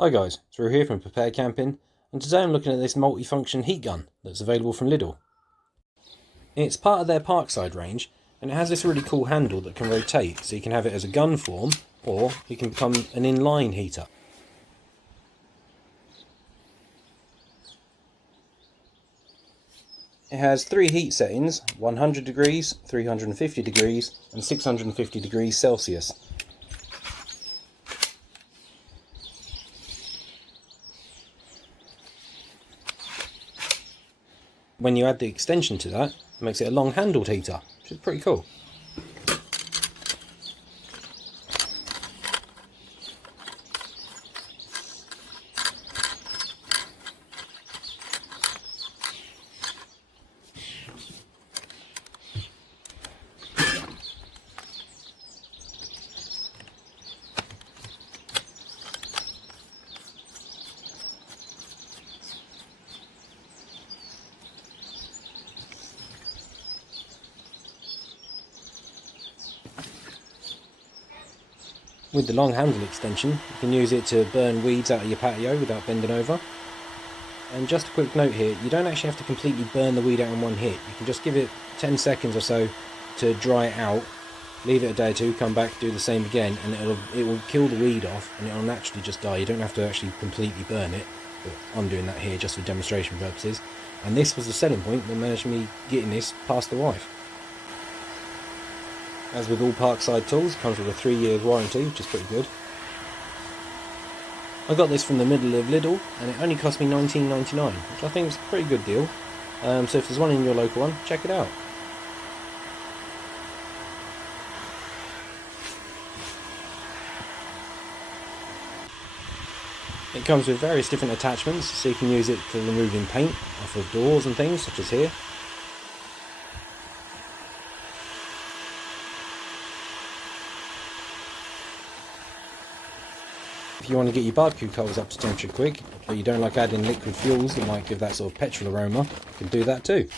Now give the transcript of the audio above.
Hi guys, it's Drew here from Prepare Camping, and today I'm looking at this multifunction heat gun that's available from Lidl. It's part of their parkside range, and it has this really cool handle that can rotate, so you can have it as a gun form, or it can become an inline heater. It has 3 heat settings, 100 degrees, 350 degrees, and 650 degrees Celsius. When you add the extension to that, it makes it a long-handled heater, which is pretty cool. With the long handle extension, you can use it to burn weeds out of your patio without bending over. And just a quick note here, you don't actually have to completely burn the weed out in one hit. You can just give it 10 seconds or so to dry it out, leave it a day or two, come back, do the same again, and it will kill the weed off and it will naturally just die. You don't have to actually completely burn it, but I'm doing that here just for demonstration purposes. And this was the selling point that managed me getting this past the wife. As with all Parkside tools, it comes with a 3-year warranty, which is pretty good. I got this from the middle of Lidl, and it only cost me $19.99, which I think is a pretty good deal. So if there's one in your local one, check it out. It comes with various different attachments, so you can use it for removing paint off of doors and things, such as here. If you want to get your barbecue coals up to temperature quick, but you don't like adding liquid fuels that might give that sort of petrol aroma, you can do that too.